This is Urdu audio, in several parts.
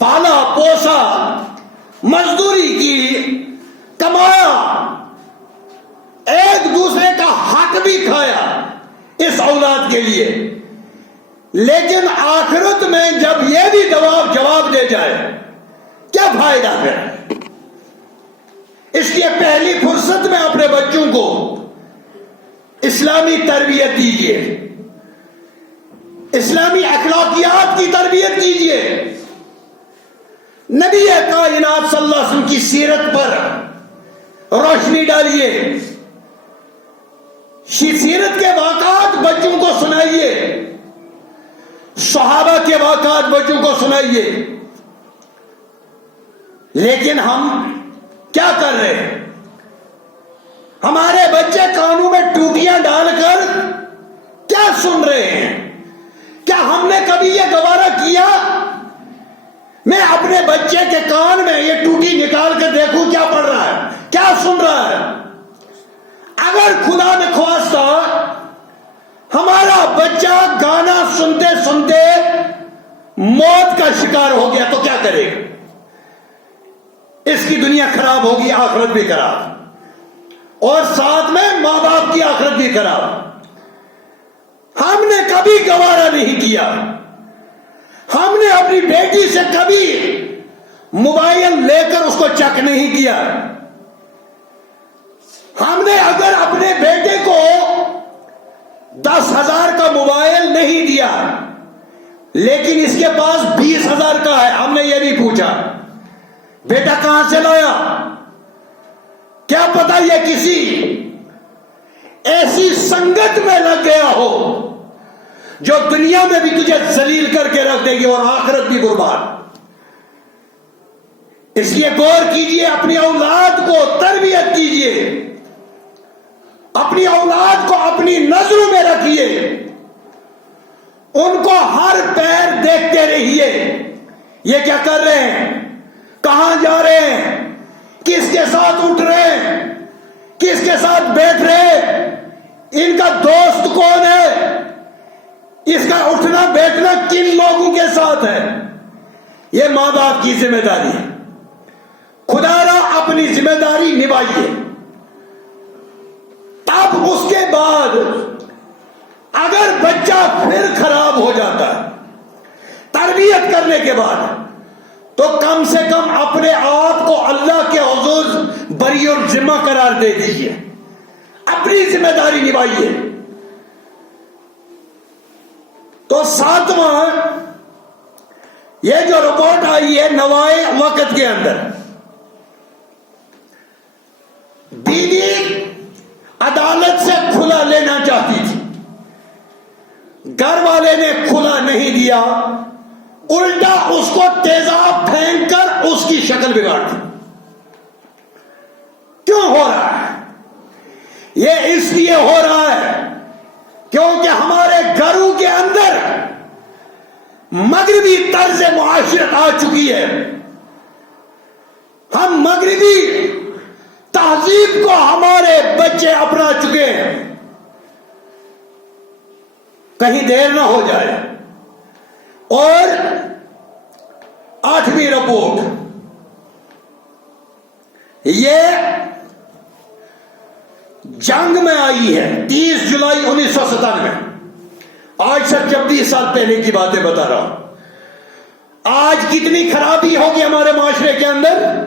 پالا پوسا، مزدوری کی، کمایا، ایک دوسرے کا حق بھی کھایا اس اولاد کے لیے، لیکن آخرت میں جب یہ بھی جواب دے جائے کیا فائدہ پھر؟ اس لیے پہلی فرصت میں اپنے بچوں کو اسلامی تربیت دیجیے، اسلامی اخلاقیات کی تربیت کیجیے، نبی کائنات صلی اللہ علیہ وسلم کی سیرت پر روشنی ڈالیے، سیرت کے واقعات بچوں کو سنائیے، صحابہ کے واقعات بچوں کو سنائیے۔ لیکن ہم کیا کر رہے ہیں؟ ہمارے بچے کانوں میں ٹوٹیاں ڈال کر کیا سن رہے ہیں؟ کیا ہم نے کبھی یہ گوارا کیا میں اپنے بچے کے کان میں یہ ٹوٹی نکال کر دیکھوں کیا پڑھ رہا ہے، کیا سن رہا ہے؟ اگر خدا نخواستہ ہمارا بچہ گانا سنتے سنتے موت کا شکار ہو گیا تو کیا کرے گا؟ اس کی دنیا خراب ہوگی، آخرت بھی خراب، اور ساتھ میں ماں باپ کی آخرت بھی خراب۔ ہم نے کبھی گوارا نہیں کیا، ہم نے اپنی بیٹی سے کبھی موبائل لے کر اس کو چیک نہیں کیا۔ ہم نے اگر اپنے بیٹے کو 10,000 کا موبائل نہیں دیا لیکن اس کے پاس 20,000 کا ہے، ہم نے یہ نہیں پوچھا بیٹا کہاں سے لایا، کیا پتا یہ کسی ایسی سنگت میں لگ گیا ہو جو دنیا میں بھی تجھے ذلیل کر کے رکھ دے گی اور آخرت بھی برباد۔ اس لیے غور کیجئے، اپنی اولاد کو تربیت کیجئے، اپنی اولاد کو اپنی نظروں میں رکھیے، ان کو ہر پیر دیکھتے رہیے، یہ کیا کر رہے ہیں، کہاں جا رہے ہیں، کس کے ساتھ اٹھ رہے ہیں، کس کے ساتھ بیٹھ رہے ہیں، ان کا دوست کون ہے، اس کا اٹھنا بیٹھنا کن لوگوں کے ساتھ ہے۔ یہ ماں باپ کی ذمہ داری ہے، خدا را اپنی ذمہ داری نبھائیے۔ اب اس کے بعد اگر بچہ پھر خراب ہو جاتا ہے تربیت کرنے کے بعد، تو کم سے کم اپنے آپ کو اللہ کے حضور بری اور ذمہ قرار دے دیجیے، اپنی ذمہ داری نبھائیے۔ تو 7واں یہ جو رپورٹ آئی ہے نوائے وقت کے اندر، بیوی عدالت سے کھلا لینا چاہتی تھی، گھر والے نے کھلا نہیں دیا، الٹا اس کو تیزاب پھینک کر اس کی شکل بگاڑ دی۔ کیوں ہو رہا ہے یہ؟ اس لیے ہو رہا ہے کیونکہ ہمارے گھروں کے اندر مغربی طرز معاشرت آ چکی ہے، ہم مغربی تہذیب کو ہمارے بچے اپنا چکے ہیں۔ کہیں دیر نہ ہو جائے۔ اور 8ویں رپورٹ یہ جنگ میں آئی ہے، 30 جولائی 1997، آج سے 26 سال پہلے کی باتیں بتا رہا ہوں۔ آج کتنی خرابی ہوگی ہمارے معاشرے کے اندر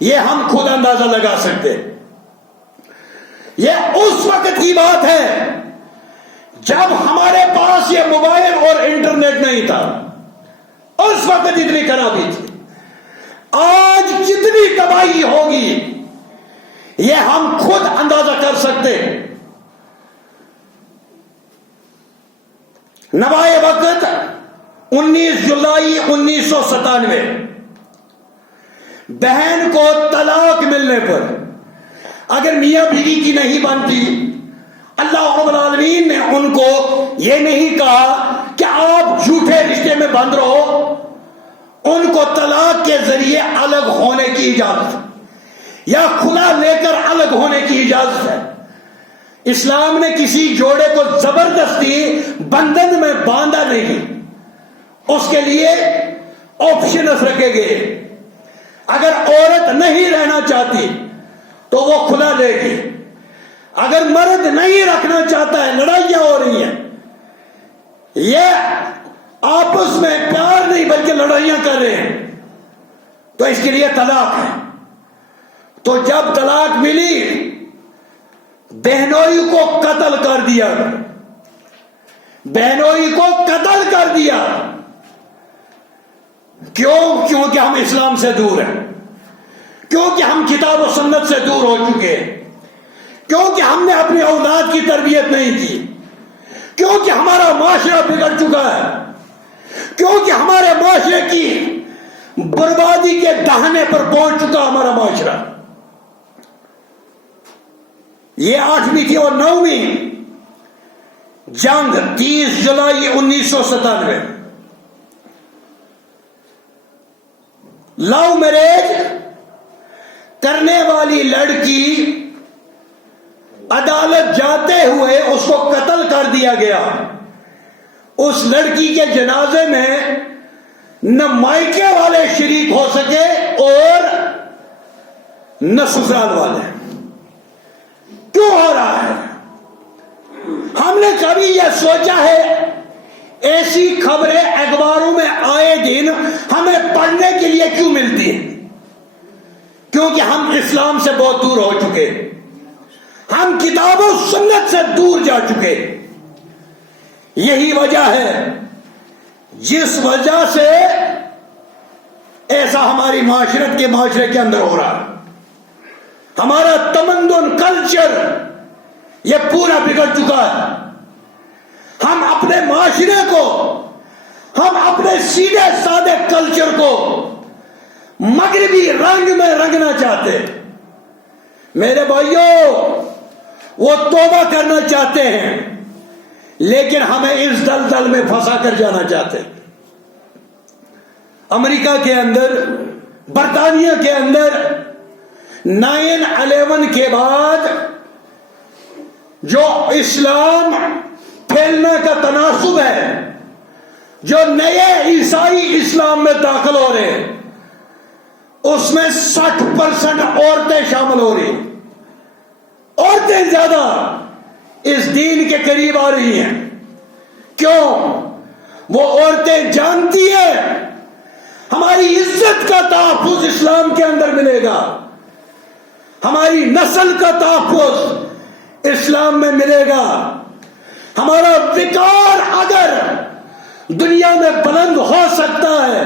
یہ ہم خود اندازہ لگا سکتے۔ یہ اس وقت کی بات ہے جب ہمارے پاس یہ موبائل اور انٹرنیٹ نہیں تھا، اس وقت اتنی خرابی تھی۔ آج کتنی تباہی ہوگی یہ ہم خود اندازہ کر سکتے۔ نوائے وقت 19 جولائی 1997، بہن کو طلاق ملنے پر اگر میاں بیوی کی نہیں بنتی، اللہ رب العالمین نے ان کو یہ نہیں کہا کہ آپ جھوٹے رشتے میں بند رہو، ان کو طلاق کے ذریعے الگ ہونے کی اجازت ہے یا کھلا لے کر الگ ہونے کی اجازت ہے۔ اسلام نے کسی جوڑے کو زبردستی بندھن میں باندھا نہیں، اس کے لیے آپشنز رکھے گئے. اگر عورت نہیں رہنا چاہتی تو وہ کھلا دے گی. اگر مرد نہیں رکھنا چاہتا ہے، لڑائیاں ہو رہی ہیں، یہ آپس میں پیار نہیں بلکہ لڑائیاں کر رہے ہیں، تو اس کے لیے طلاق ہے. تو جب طلاق ملی، بہنوئی کو قتل کر دیا. بہنوئی کو قتل کر دیا. کیوں؟ کیونکہ ہم اسلام سے دور ہیں، کیونکہ ہم کتاب و سنت سے دور ہو چکے ہیں، کیونکہ ہم نے اپنی اولاد کی تربیت نہیں کی، کیونکہ ہمارا معاشرہ بگڑ چکا ہے، کیونکہ ہمارے معاشرے کی بربادی کے دہانے پر پہنچ چکا ہمارا معاشرہ. یہ 8ویں تھی اور 9ویں جنگ 30 جولائی 1997. لو میرج کرنے والی لڑکی عدالت جاتے ہوئے اس کو قتل کر دیا گیا. اس لڑکی کے جنازے میں نہ مائکے والے شریک ہو سکے اور نہ سسرال والے. کیوں ہو رہا ہے؟ ہم نے کبھی یہ سوچا ہے؟ ایسی خبریں اخباروں میں آئے دن ہمیں پڑھنے کے لیے کیوں ملتی ہیں؟ کیونکہ ہم اسلام سے بہت دور ہو چکے، ہم کتاب و سنت سے دور جا چکے. یہی وجہ ہے جس وجہ سے ایسا ہماری معاشرے کے اندر ہو رہا ہے. ہمارا تمدن کلچر یہ پورا بگڑ چکا ہے. ہم اپنے معاشرے کو، ہم اپنے سیدھے سادے کلچر کو مغربی رنگ میں رنگنا چاہتے. میرے بھائیوں، وہ توبہ کرنا چاہتے ہیں لیکن ہمیں اس دلدل میں پھنسا کر جانا چاہتے. امریکہ کے اندر، برطانیہ کے اندر 9/11 کے بعد جو اسلام پھیلنے کا تناسب ہے، جو نئے عیسائی اسلام میں داخل ہو رہے ہیں، اس میں 60% عورتیں شامل ہو رہی. عورتیں زیادہ اس دین کے قریب آ رہی ہیں. کیوں؟ وہ عورتیں جانتی ہیں ہماری عزت کا تحفظ اسلام کے اندر ملے گا، ہماری نسل کا تحفظ اسلام میں ملے گا. ہمارا وقار اگر دنیا میں بلند ہو سکتا ہے،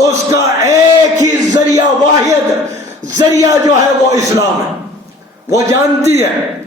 اس کا ایک ہی ذریعہ، واحد ذریعہ جو ہے وہ اسلام ہے. وہ جانتی ہے،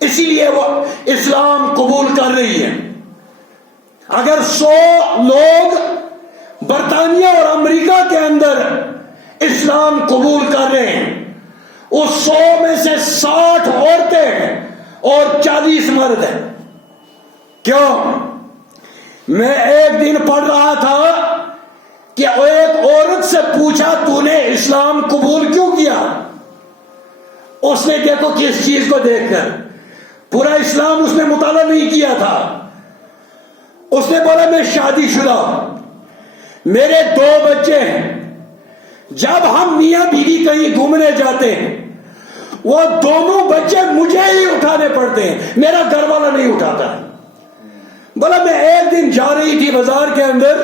اسی لیے وہ اسلام قبول کر رہی ہے. اگر 100 لوگ برطانیہ اور امریکہ کے اندر اسلام قبول کر رہے ہیں، اس 100 میں سے 60 عورتیں ہیں اور 40 مرد ہیں. کیوں؟ میں ایک دن پڑھ رہا تھا کہ ایک عورت سے پوچھا تو نے اسلام قبول کیوں کیا؟ اس نے دیکھو کس چیز کو دیکھ کر، پورا اسلام اس نے مطالعہ نہیں کیا تھا. اس نے بولا میں شادی شدہ، میرے 2 بچے ہیں. جب ہم میاں بیوی کہیں گھومنے جاتے ہیں، وہ دونوں بچے مجھے ہی اٹھانے پڑتے ہیں، میرا گھر والا نہیں اٹھاتا. بولا میں ایک دن جا رہی تھی بازار کے اندر،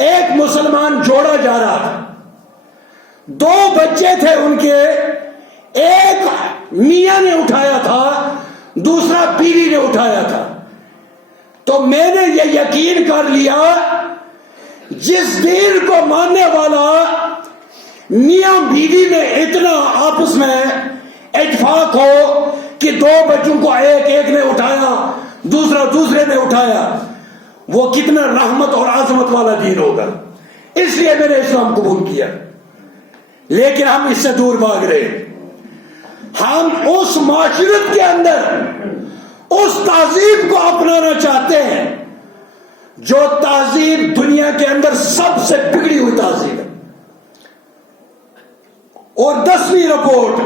ایک مسلمان جوڑا جا رہا تھا، 2 بچے تھے ان کے، ایک میاں نے اٹھایا تھا، دوسرا بیوی نے اٹھایا تھا. تو میں نے یہ یقین کر لیا جس دین کو ماننے والا میاں بیوی میں اتنا آپس میں اتفاق ہو کہ 2 بچوں کو ایک نے اٹھایا، دوسرے نے اٹھایا، وہ کتنا رحمت اور عظمت والا دین ہوگا. اس لیے میں نے اسلام قبول کیا. لیکن ہم اس سے دور بھاگ رہے ہیں. ہم اس معاشرت کے اندر اس تہذیب کو اپنانا چاہتے ہیں جو تہذیب دنیا کے اندر سب سے بگڑی ہوئی تہذیب ہے. اور 10ویں رپورٹ،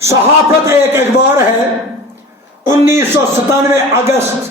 صحافت ایک اخبار ہے، 1997 اگست